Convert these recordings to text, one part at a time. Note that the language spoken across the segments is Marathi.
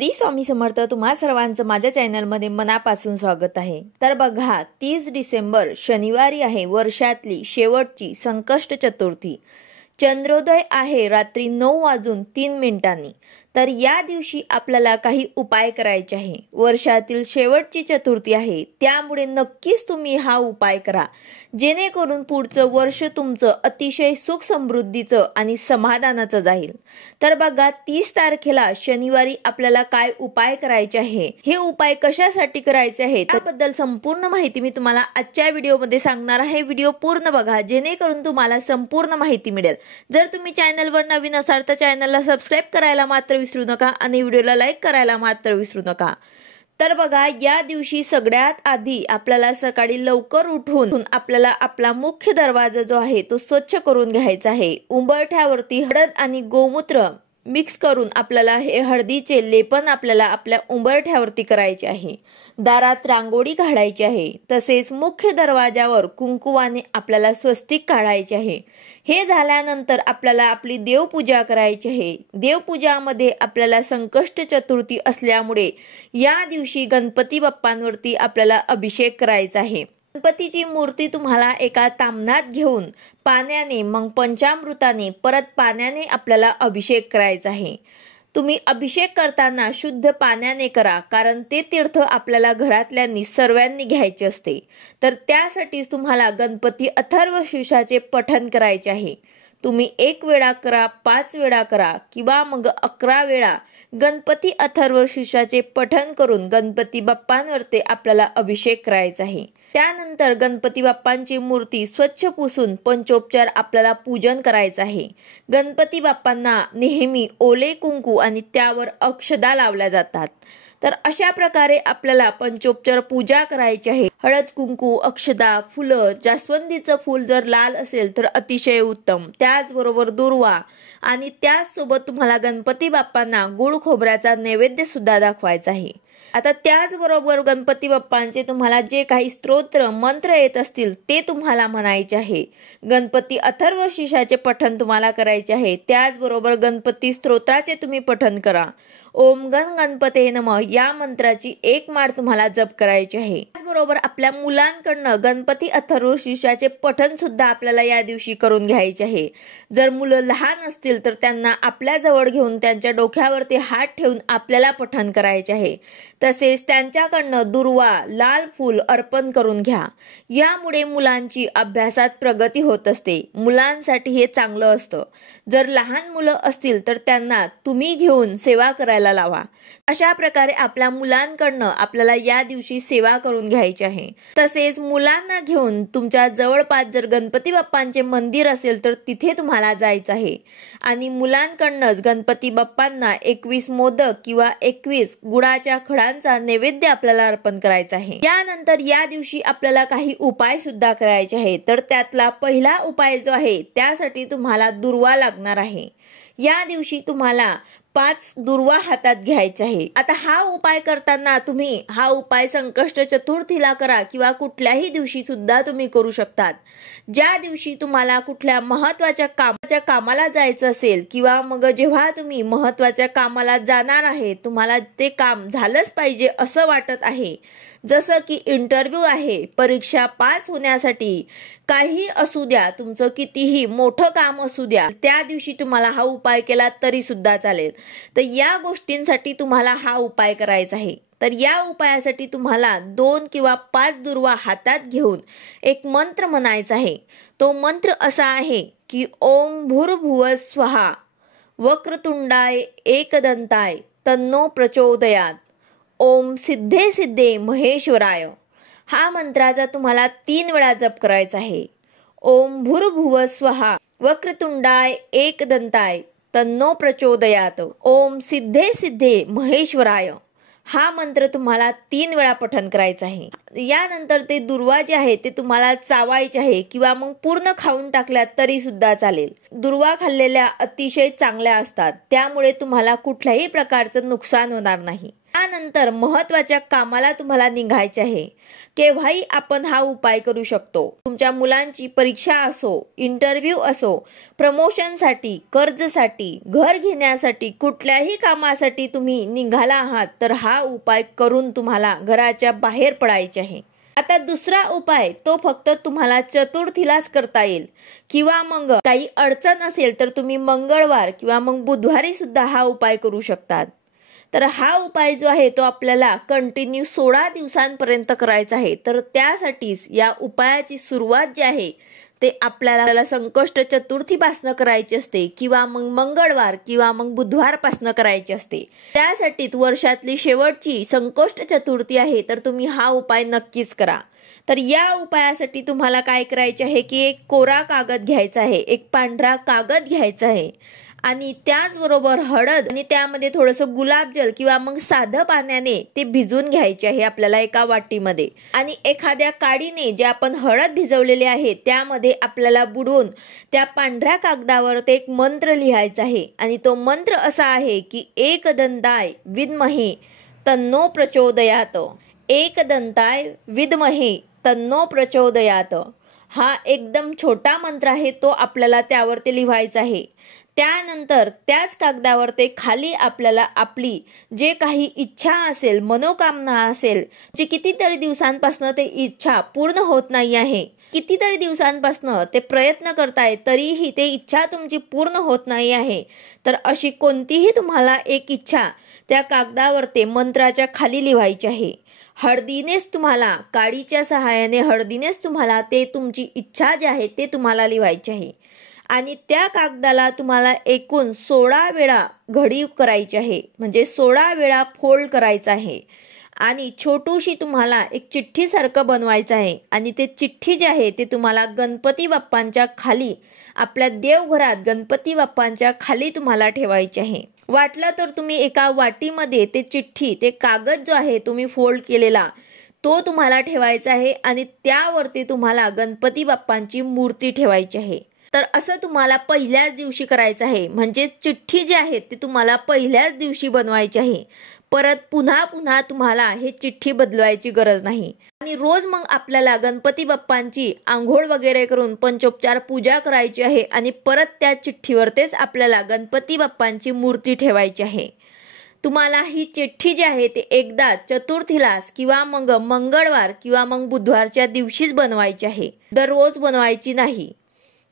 श्री स्वामी समर्थ तुम्हा सर्वांचं माझ्या चॅनलमध्ये मनापासून स्वागत आहे। तर बघा 30 डिसेंबर शनिवारी आहे, वर्षातली शेवटची संकष्ट चतुर्थी। चंद्रोदय आहे रात्री 9:03 तर या दिवशी आपल्याला काही उपाय करायचे आहे। वर्षातील शेवटची चतुर्थी आहे, त्यामुळे नक्कीच तुम्ही हा उपाय करा, जेणेकरून पुढचं वर्ष तुमचं अतिशय सुख समृद्धीचं आणि समाधानाचं जाईल। तर बघा 30 तारखेला शनिवारी आपल्याला काय उपाय करायचे आहे, हे उपाय कशासाठी करायचे आहे त्याबद्दल संपूर्ण माहिती मी तुम्हाला आजच्या व्हिडिओमध्ये सांगणार आहे। व्हिडिओ पूर्ण बघा, जेणेकरून तुम्हाला संपूर्ण माहिती मिळेल। जर तुम्ही चॅनलवर नवीन असाल तर चॅनलला सबस्क्राइब करायला मात्र विसरू नका आणि व्हिडिओला लाईक करायला मात्र विसरू नका। तर बघा या दिवशी सगळ्यात आधी आपल्याला सकाळी लवकर उठून आपल्याला आपला मुख्य दरवाजा जो आहे तो स्वच्छ करून घ्यायचा आहे। उंबरठ्यावरती हळद आणि गोमूत्र मिक्स करून आपल्याला हे हळदीचे लेपन आपल्याला आपल्या उंबरठ्यावरती करायचे आहे। दारात रांगोळी काढायची आहे, तसेच मुख्य दरवाजावर कुंकुवाने आपल्याला स्वस्तिक काढायचे आहे। हे झाल्यानंतर आपल्याला आपली देवपूजा करायची आहे। देवपूजामध्ये आपल्याला संकष्ट चतुर्थी असल्यामुळे या दिवशी गणपती बाप्पांवरती आपल्याला अभिषेक करायचा आहे। गणपतीची मूर्ती तुम्हाला एका ताम्हणात घेऊन पाण्याने मग पंचामृताने परत पाण्याने आपल्याला अभिषेक करायचा आहे। तुम्ही अभिषेक करताना शुद्ध पाण्याने करा, कारण ते तीर्थ आपल्याला घरातल्यांनी सर्वांनी घ्यायचे असते। तर त्यासाठी तुम्हाला गणपती अथर्वशीर्षाचे पठण करायचे आहे। तुम्ही 1 वेळा करा, 5 वेळा करा किंवा मग 11 वेळा गणपती अथर्वशीर्षाचे पठण करून गणपती बाप्पांवरती आपल्याला अभिषेक करायचा आहे। त्यानंतर गणपती बाप्पांची मूर्ती स्वच्छ पुसून पंचोपचार आपल्याला पूजन करायचं आहे। गणपती बाप्पांना नेहमी ओले कुंकू आणि त्यावर अक्षदा लावल्या जातात। तर अशा प्रकारे आपल्याला पंचोपचार पूजा करायची आहे। हळद कुंकू, अक्षदा, फुलं, जास्वंदीचं फूल जर लाल असेल तर अतिशय उत्तम, त्याचबरोबर दुर्वा आणि त्याचसोबत तुम्हाला गणपती बाप्पांना गुळ खोबऱ्याचा नैवेद्य सुद्धा दाखवायचा आहे। आता त्याचबरोबर गणपती बाप्पांचे तुम्हाला जे काही स्तोत्र मंत्र येत असतील ते तुम्हाला म्हणायचे आहे। गणपती अथर्वशीर्षाचे पठण तुम्हाला करायचे आहे। त्याचबरोबर गणपती स्तोत्राचे तुम्ही पठण करा। ओम गण गणपते नमः या मंत्राची 1 माळ तुम्हाला जप करायची आहे। त्याचबरोबर आपल्या मुलांकडनं गणपती अथर्वशीर्षाचे पठण सुद्धा आपल्याला या दिवशी करून घ्यायचे आहे। जर मुलं लहान असतील तर त्यांना आपल्या जवळ घेऊन त्यांच्या डोक्यावरती हात ठेवून आपल्याला पठण करायचे आहे। तसेच त्यांच्याकडनं दुर्वा, लाल फूल अर्पण करून घ्या। यामुळे मुलांची अभ्यासात प्रगती होत असते, मुलांसाठी हे चांगलं असतं। जर लहान मुलं असतील तर त्यांना तुम्ही घेऊन सेवा करायला लावा। अशा प्रकारे आपल्या मुलांकडनं आपल्याला या दिवशी सेवा करून घ्यायची आहे। तसेच मुलांना घेऊन तुमच्या जवळपास जर गणपती बाप्पांचे मंदिर असेल तर तिथे तुम्हाला जायचं आहे आणि मुलांकडनंच गणपती बाप्पांना 21 मोदक किंवा 21 गुळाच्या खडांचा नैवेद्य आपल्याला अर्पण करायचा आहे। यानंतर या दिवशी आपल्याला काही उपाय सुद्धा करायचे आहे। तर त्यातला पहिला उपाय जो आहे त्यासाठी तुम्हाला दुर्वा लागणार आहे। या दिवशी तुम्हाला 5 दुर्वा हातात घ्यायचे आहे। आता हा उपाय करताना तुम्ही हा उपाय संकष्ट चतुर्थीला करा किंवा कुठल्याही दिवशी सुद्धा तुम्ही करू शकतात। ज्या दिवशी तुम्हाला कुठल्या महत्त्वाच्या कामाला जायचं असेल किंवा मग जेव्हा तुम्ही महत्त्वाच्या कामाला जाणार आहे, तुम्हाला ते काम झालंच पाहिजे असं वाटत आहे, जसं की इंटरव्ह्यू आहे, परीक्षा पास होण्यासाठी काही असू द्या, तुमचं कितीही मोठं काम असू द्या, त्या दिवशी तुम्हाला हा उपाय केला तरी सुद्धा चालेल। तर या गोष्टींसाठी तुम्हाला हा उपाय करायचा आहे। तर या उपायासाठी तुम्हाला 2 किंवा 5 दुर्वा हातात घेऊन एक मंत्र म्हणायचा आहे। तो मंत्र असा आहे की ओम भूर्भुवः स्वहा वक्रतुंडाय एकदंताय तन्नो प्रचोदयात ओम सिद्धे सिद्धे महेश्वराय। हा मंत्राचा तुम्हाला 3 वेळा जप करायचा आहे। ओम भूर्भुवः स्वहा वक्रतुंडाय एकदंताय तन्नो प्रचोदयात ओम सिद्धे सिद्धे महेश्वराय। हा मंत्र तुम्हाला 3 वेळा पठण करायचा आहे। यानंतर ते दुर्वा जे आहे ते तुम्हाला चावायचे आहे किंवा मग पूर्ण खाऊन टाकल्या तरी सुद्धा चालेल। दुर्वा खाल्लेल्या अतिशय चांगल्या असतात, त्यामुळे तुम्हाला कुठल्याही प्रकारचं नुकसान होणार नाही। त्यानंतर महत्त्वाच्या कामाला तुम्हाला निघायचे आहे। केव्हाही आपण हा उपाय करू शकतो। तुमच्या मुलांची परीक्षा असो, इंटरव्ह्यू असो, प्रमोशनसाठी, कर्जसाठी, घर घेण्यासाठी, कुठल्याही कामासाठी तुम्ही निघाला आहात तर हा उपाय करून तुम्हाला घराच्या बाहेर पडायचे आहे। आता दुसरा उपाय तो फक्त तुम्हाला चतुर्थीलाच करता येईल किंवा मग काही अडचण असेल तर तुम्ही मंगळवार किंवा मग बुधवारी सुद्धा हा उपाय करू शकतात। तर हा उपाय जो आहे तो आपल्याला कंटिन्यू 16 दिवसांपर्यंत करायचा आहे। तर त्यासाठीच या उपायाची सुरुवात जी आहे ते आपल्याला संकष्ट चतुर्थीपासून करायची असते किंवा मग मंगळवार किंवा मग बुधवारपासून करायची असते। त्यासाठीच वर्षातली शेवटची संकष्ट चतुर्थी आहे तर तुम्ही हा उपाय नक्कीच करा। तर या उपायासाठी तुम्हाला काय करायचे आहे की एक कोरा कागद घ्यायचा आहे, एक पांढरा कागद घ्यायचा आहे आणि त्याचबरोबर हळद आणि त्यामध्ये थोडंसं गुलाबजल किंवा मग साधं पाण्याने ते भिजून घ्यायचे आहे आपल्याला एका वाटीमध्ये आणि एखाद्या काडीने जे आपण हळद भिजवलेले आहे त्यामध्ये आपल्याला बुडवून त्या पांढऱ्या कागदावर ते एक मंत्र लिहायचा आहे आणि तो मंत्र असा आहे की एकदंताय विद्महे तन्नो प्रचोदयात, एकदंताय विद्महे तन्नो प्रचोदयात। हा एकदम छोटा मंत्र आहे, तो आपल्याला त्यावरती लिहायचा आहे। त्यानंतर त्याच कागदावर ते खाली आपल्याला आपली जे काही इच्छा असेल, मनोकामना असेल, जे कितीतरी दिवसांपासून ते इच्छा पूर्ण होत नाही आहे, कितीतरी दिवसांपासून ते प्रयत्न करताय तरीही ते इच्छा तुमची पूर्ण होत नाही आहे, तर अशी कोणतीही तुम्हाला एक इच्छा त्या कागदावर ते मंत्राच्या खाली लिहायची आहे। हळदीनेच तुम्हाला, काडीच्या सहाय्याने हळदीनेच तुम्हाला ते तुमची इच्छा जी आहे ते तुम्हाला लिहायची आहे आणि त्या कागदाला तुम्हाला एकूण 16 वेळा घडी करायची आहे, म्हणजे 16 वेळा फोल्ड करायचा आहे आणि छोटूशी तुम्हाला एक चिठ्ठी सारखं बनवायचं आहे आणि ते चिठ्ठी जी आहे ते तुम्हाला गणपती बाप्पांच्या खाली, आपल्या देवघरात गणपती बाप्पांच्या खाली तुम्हाला ठेवायचे आहे। वाटलं तर तुम्ही एका वाटीमध्ये ते चिठ्ठी, ते कागद जो आहे तुम्ही फोल्ड केलेला तो तुम्हाला ठेवायचा आहे आणि त्यावरती तुम्हाला गणपती बाप्पांची मूर्ती ठेवायची आहे। तर असं तुम्हाला पहिल्याच दिवशी करायचं आहे, म्हणजे चिठ्ठी जी आहे ती तुम्हाला पहिल्याच दिवशी बनवायची आहे। परत पुन्हा पुन्हा तुम्हाला हे चिठ्ठी बदलवायची गरज नाही आणि रोज मग आपल्याला गणपती बाप्पांची आंघोळ वगैरे करून पंचोपचार पूजा करायची आहे आणि परत त्या चिठ्ठीवरतीच आपल्याला गणपती बाप्पांची मूर्ती ठेवायची आहे। तुम्हाला ही चिठ्ठी जी आहे ते एकदा चतुर्थीलाच किंवा मग मंगळवार किंवा मग बुधवारच्या दिवशीच बनवायची आहे, दररोज बनवायची नाही।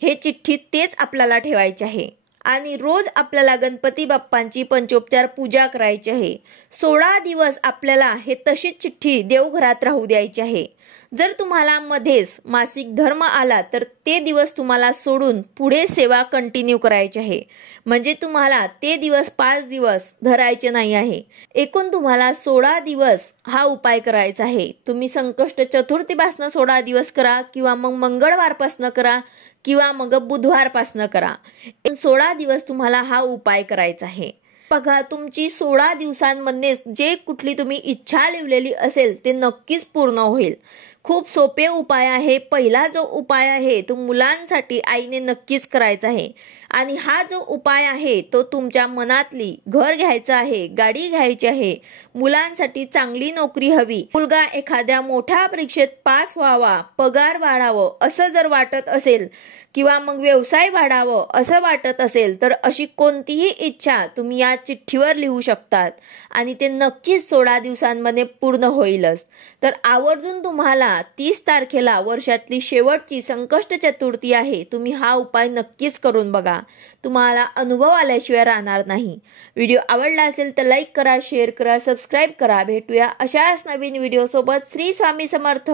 हे चिठ्ठी तेच आपल्याला ठेवायचे आहे आणि रोज आपल्याला गणपती बाप्पांची पंचोपचार पूजा करायची आहे। 16 दिवस आपल्याला हे तशीच चिठ्ठी देवघरात राहू द्यायची आहे। जर तुम्हाला मध्येच मासिक धर्म आला तर ते दिवस तुम्हाला सोडून पुढे सेवा कंटिन्यू करायची आहे, म्हणजे तुम्हाला ते दिवस 5 दिवस धरायचे नाही आहे। एकूण तुम्हाला 16 दिवस हा उपाय करायचा आहे। तुम्ही संकष्ट चतुर्थीपासून 16 दिवस करा किंवा मग मंगळवारपासून करा किंवा मग बुधवारपासून करा। 16 दिवस तुम्हाला हा उपाय करायचा आहे। बघा, तुमची 16 दिवसांमध्ये जे कुठली तुम्ही इच्छा लिहिलेली असेल ते नक्कीच पूर्ण होईल। खूप सोपे उपाय आहे। पहिला जो उपाय आहे तो मुलांसाठी आईने नक्कीच करायचा आहे आणि हा जो उपाय आहे तो तुमच्या मनातली, घर घ्यायचं आहे, गाडी घ्यायची आहे, मुलांसाठी चांगली नोकरी हवी, मुलगा एखाद्या मोठ्या परीक्षेत पास व्हावा, पगार वाढावं असं जर वाटत असेल किंवा मग व्यवसाय वाढावं असं वाटत असेल तर अशी कोणतीही इच्छा तुम्ही या चिठ्ठीवर लिहू शकतात आणि ते नक्कीच 16 दिवसांमध्ये पूर्ण होईलच। तर आवर्जून तुम्हाला 30 तारखेला वर्षातली शेवटची संकष्ट चतुर्थी आहे, तुम्ही हा उपाय नक्कीच करून बघा, तुम्हाला अनुभव आल्याशिवाय राहणार नाही। व्हिडिओ आवडला असेल तर लाईक करा, शेअर करा, सबस्क्राईब करा। भेटूया अशाच नवीन व्हिडिओ सोबत। श्री स्वामी समर्थ।